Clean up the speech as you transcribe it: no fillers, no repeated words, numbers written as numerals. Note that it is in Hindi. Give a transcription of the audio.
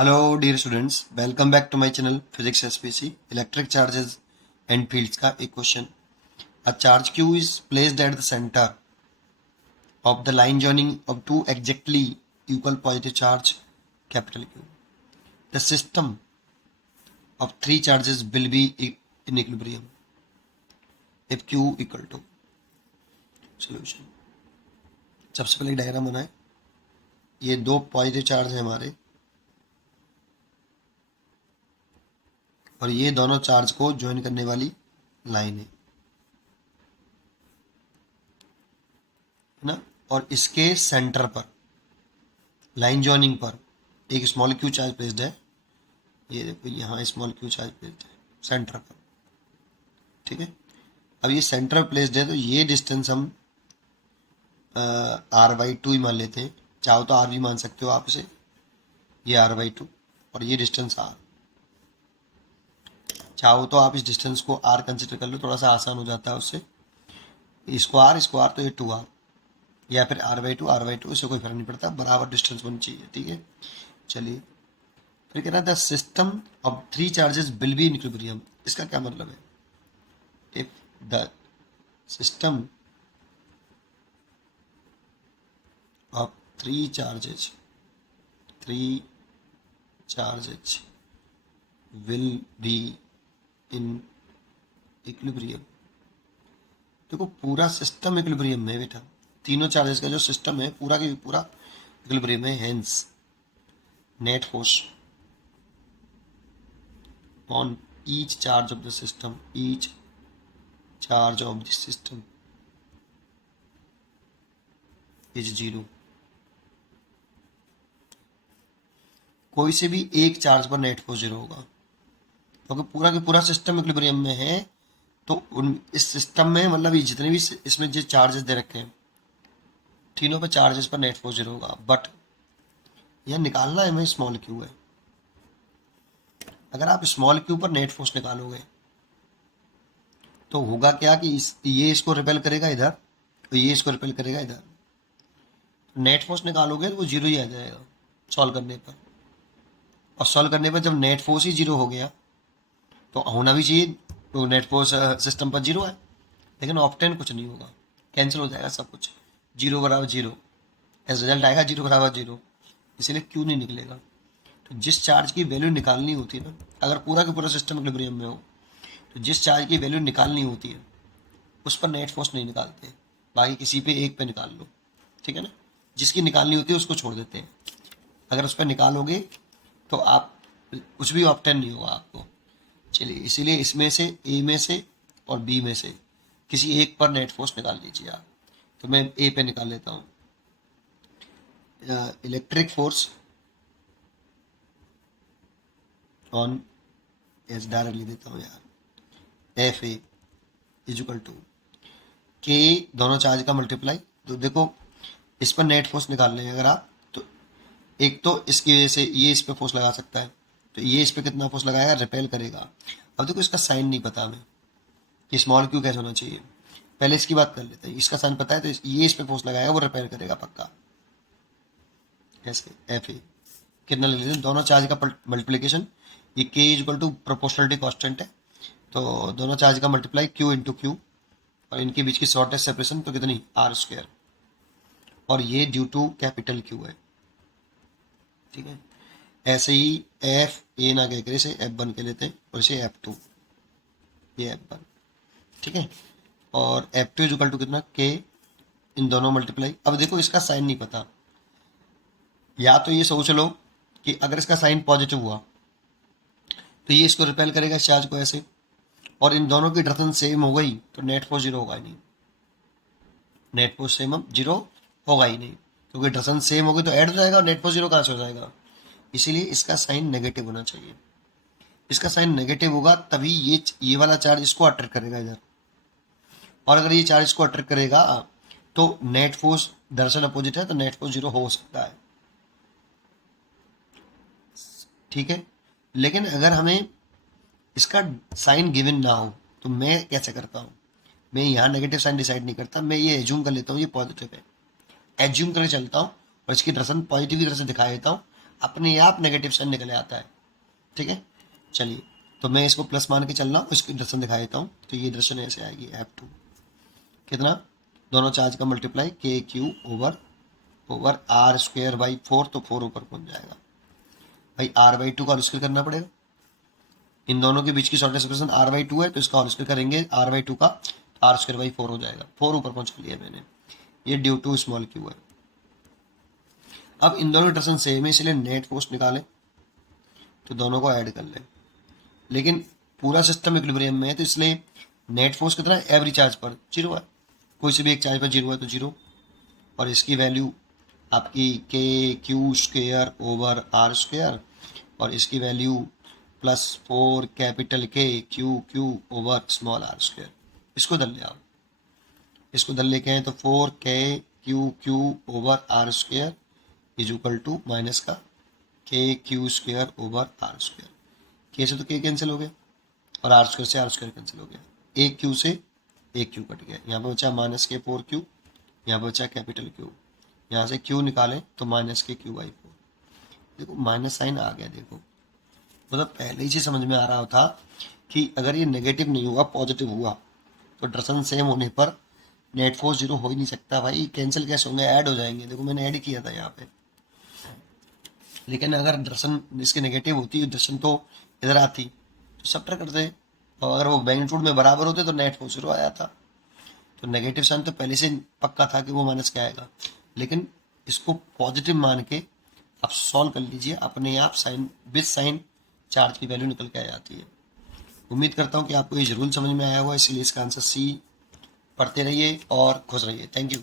Hello dear students, welcome back to my channel physics SPC. Electric charges and fields का एक question. A charge q is placed at the centre of the line joining of two exactly equal positive charge capital Q. The system of three charges will be in equilibrium if q equal to. Solution. सबसे पहले डायग्राम बनाए। ये दो पॉजिटिव चार्ज है हमारे, और ये दोनों चार्ज को ज्वाइन करने वाली लाइन है ना। और इसके सेंटर पर, लाइन जॉइनिंग पर, एक स्मॉल क्यू चार्ज प्लेस्ड है। ये देखो, यहाँ स्मॉल क्यू चार्ज प्लेस्ड है सेंटर पर। ठीक है, अब ये सेंटर प्लेस्ड है तो ये डिस्टेंस हम r/2 ही मान लेते हैं। चाहो तो r भी मान सकते हो आप इसे, ये r/2 और ये डिस्टेंस r। चाहो तो आप इस डिस्टेंस को r कंसिडर कर लो, थोड़ा सा आसान हो जाता है उससे। इसको r तो ये 2r, या फिर r/2 इससे कोई फर्क नहीं पड़ता, बराबर डिस्टेंस होनी चाहिए। ठीक है, चलिए फिर कह रहा है the system of three charges will be in equilibrium. इसका क्या मतलब है? If the system of three charges will be in equilibrium. देखो, पूरा सिस्टम इक्विलिब्रियम में है बेटा। तीनों चार्जेस का जो सिस्टम है पूरा के पूरा इक्विलिब्रियम है। Hence net force on each charge of the system is 0। कोई से भी एक चार्ज पर नेट फोर्स 0 होगा, क्योंकि पूरा का पूरा सिस्टम इक्विलिब्रियम में है। तो इस सिस्टम में, मतलब ये जितने भी इसमें जो चार्जेस दे रखे हैं, तीनों पर चार्जेस पर नेट फोर्स 0 होगा। बट यह निकालना है हमें स्मॉल क्यू है। अगर आप स्मॉल क्यू पर नेट फोर्स निकालोगे तो होगा क्या कि ये इसको रिपेल करेगा इधर, और ये इसको रिपेल करेगा इधर। नेट फोर्स निकालोगे तो वो 0 ही आ जाएगा सॉल्व करने पर। और सॉल्व करने पर जब नेट फोर्स ही 0 हो गया तो होना भी चाहिए तो नेट फोर्स सिस्टम पर 0 है, लेकिन ऑप्टेन कुछ नहीं होगा, कैंसिल हो जाएगा सब कुछ। 0 बराबर 0 एज रिजल्ट आएगा, 0 बराबर 0, इसीलिए क्यों नहीं निकलेगा। तो जिस चार्ज की वैल्यू निकालनी होती है ना, अगर पूरा का पूरा सिस्टम इक्विलिब्रियम में हो तो जिस चार्ज की वैल्यू निकालनी होती है उस पर नेट फोर्स नहीं निकालते, बाकी किसी पे एक पे निकाल लो। ठीक है ना, जिसकी निकालनी होती है उसको छोड़ देते हैं। अगर उस पर निकालोगे तो आप कुछ भी ऑप्टेन नहीं होगा आपको। चलिए, इसीलिए इसमें से ए में से और बी में से किसी एक पर नेट फोर्स निकाल लीजिए आप। तो मैं ए पे निकाल लेता हूँ। Electric force on, as direct लिख देता हूँ यार, F A is equal to K, दोनों चार्ज का मल्टीप्लाई। तो देखो, इस पर नेट फोर्स निकाल लें अगर आप, तो एक तो इसकी वजह से ये इस पर फोर्स लगा सकता है, तो ये इस पर कितना फोर्स लगाएगा, रिपेल करेगा। अब देखो, इसका साइन नहीं पता हमें कि स्मॉल क्यू कैसे होना चाहिए। पहले इसकी बात कर लेते हैं। इसका साइन पता है तो ये इस पर फोर्स लगाएगा, वो रिपेल करेगा पक्का। ऐसे एफ ए कितना ले लेते हैं, दोनों चार्ज का मल्टीप्लीकेशन। ये K is equal to proportionality constant है, तो दोनों चार्ज का मल्टीप्लाई क्यू इंटू क्यू, और इनके बीच की शॉर्टेस्ट सेपरेशन तो कितनी, r²। और ये ड्यू टू कैपिटल क्यू है। ठीक है, ऐसे ही एफ ए ना कहकर इसे F1 के लेते हैं, और इसे F2, ये F1। ठीक है, और F2 इज इक्वल टू कितना, के, इन दोनों मल्टीप्लाई। अब देखो, इसका साइन नहीं पता, या तो ये सोच लो कि अगर इसका साइन पॉजिटिव हुआ तो ये इसको रिपेल करेगा इस चार्ज को ऐसे, और इन दोनों की डायरेक्शन सेम हो गई तो नेट फोर्स 0 होगा ही नहीं। नेट फोर्स सेम 0 होगा ही नहीं, क्योंकि डायरेक्शन सेम होगी तो ऐड हो जाएगा, और नेट फोर्स 0 कहाँ से हो जाएगा। इसीलिए इसका साइन नेगेटिव होना चाहिए। इसका साइन नेगेटिव होगा तभी ये वाला चार्ज इसको अट्रैक्ट करेगा इधर, और अगर ये चार्ज इसको अट्रैक्ट करेगा तो नेट फोर्स दरअसल अपोजिट है, तो नेट फोर्स 0 हो सकता है। ठीक है, लेकिन अगर हमें इसका साइन गिवन ना हो तो मैं कैसे करता हूँ, मैं यहाँ नेगेटिव साइन डिसाइड नहीं करता, मैं ये एज्यूम कर लेता हूँ ये पॉजिटिव है, एज्यूम करके चलता हूँ, और इसकी डायरेक्शन पॉजिटिव की तरह से दिखा देता हूँ। अपने आप नेगेटिव साइन निकल आता है। ठीक है, चलिए तो मैं इसको प्लस मान के चल रहा हूँ, इसकी दर्शन दिखा देता हूँ। तो ये दर्शन ऐसे आएगी F2 कितना, दोनों चार्ज का multiply K Q over R square by 4, तो 4 ऊपर पहुंच जाएगा भाई। आर बाई 2 का होल स्क्वायर करना पड़ेगा, इन दोनों के बीच की शॉर्टेस्ट एक्सप्रेशन आर बाई 2 है, तो इसका होल स्क्वायर करेंगे आर बाई 2 का, आर स्क्वायर बाई 4 हो जाएगा। 4 ऊपर पहुंच लिया मैंने, ये ड्यू टू स्मॉल क्यू है। अब इन दोनों की दर्शन सेम है, इसलिए नेट फोर्स निकालें तो दोनों को ऐड कर लें, लेकिन पूरा सिस्टम इक्विलिब्रियम में है, तो इसलिए नेट फोर्स कितना है, एवरी चार्ज पर 0 है, कोई से भी एक चार्ज पर 0 है तो 0, और इसकी वैल्यू आपकी K Q square over R square, और इसकी value +4 capital K Q over small R square. इसको दल ले आप, इसको दल लेके आए तो 4 K Q over R square is equal to minus का K Q square over R square. K से तो के कैंसिल हो गया और आर स्क्वेयर से आर स्क्वेयर कैंसिल हो गया, एक क्यू से एक क्यू कट गया, यहाँ पे बचा माइनस के 4 क्यू, यहाँ पे बचा कैपिटल क्यू, यहाँ से क्यू निकालें तो माइनस के क्यू बाई 4। देखो माइनस साइन आ गया, देखो मतलब पहले ही से समझ में आ रहा था कि अगर ये नेगेटिव नहीं हुआ पॉजिटिव हुआ तो दर्शन सेम होने पर नेट फोर्स 0 हो ही नहीं सकता भाई, कैंसिल कैसे होंगे, ऐड हो जाएंगे। देखो मैंने ऐड किया था यहाँ पे, लेकिन अगर दर्शन इसके नेगेटिव होती दर्शन तो इधर आती तो सब्ट्रैक्ट करते, और अगर वो मैग्नीट्यूड में बराबर होते तो नेट फोर्स 0 आ जाता। तो नेगेटिव साइन तो पहले से पक्का था कि वो माइनस का आएगा, लेकिन इसको पॉजिटिव मान के आप सॉल्व कर लीजिए, अपने आप साइन विद साइन चार्ज की वैल्यू निकल के आ जाती है। उम्मीद करता हूँ कि आपको ये जरूर समझ में आया होगा, इसलिए इसका आंसर सी पढ़ते रहिए और खुश रहिए। Thank you.